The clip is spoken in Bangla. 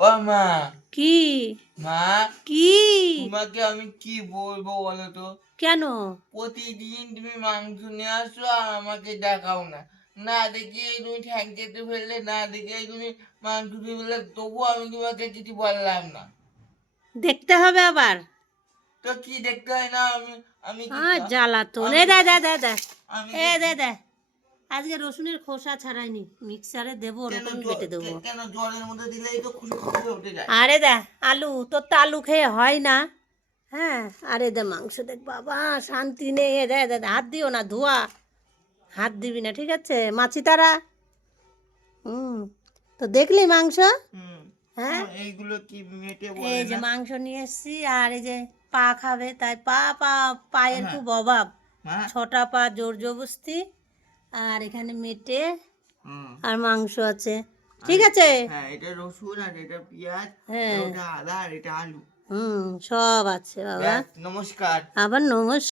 ও মা, কি মা, কি তোমাকে আমি কি বলবো বলো তো? কেন? প্রতিদিন তুমি মাংস নিয়ে আসো আর আমাকে দেখাও না। না দেখে তুমি ঠ্যাং কেটে ফেললে, না দেখে তুমি মাংস দিয়ে ফেললে, তবুও আমি তোমাকে কিছু বললাম না। দেখতে হবে আবার। তো কি দেখতে হয় না? আমি আমি কি জ্বালাতন। আমি এ দে দে দে দে আমি এ কি দে দে আজকে রসুনের খোসা ছাড়াইনি, মিক্সারে দেবো, কেন ওরকম বেটে দেবো। কেন জলের মধ্যে দিলেই তো খুশি খুশি উঠে যায়। আরে দে আলু, তোর তো আলু খেয়ে হয় না। হ্যাঁ, আরে দে মাংস দেখ বাবা, শান্তি নেই। এ দে দে দে, হাত দিও না, ধোয়া। হাত দিবি না, ঠিক আছে? মাছি তারা। হুম, তো দেখলি মাংস? হুম। হ্যাঁ, এইগুলো কি মেটে এই বলে যে না? মাংস নিয়ে এসছি, আর এই যে পা খাবে, তাই পায়ের হ্যাঁ, খুব অভাব। হ্যাঁ, 6টা পা জোর জবস্তি। আর এখানে মেটে হুম। আর মাংস আছে, আর ঠিক আছে? হ্যাঁ, এটা রসুন আর এটা পেঁয়াজ আর হ্যাঁ, ওটা আদা আর এটা আলু। সব আছে বাবা। ব্যাস, নমস্কার। আবার নমস্কার।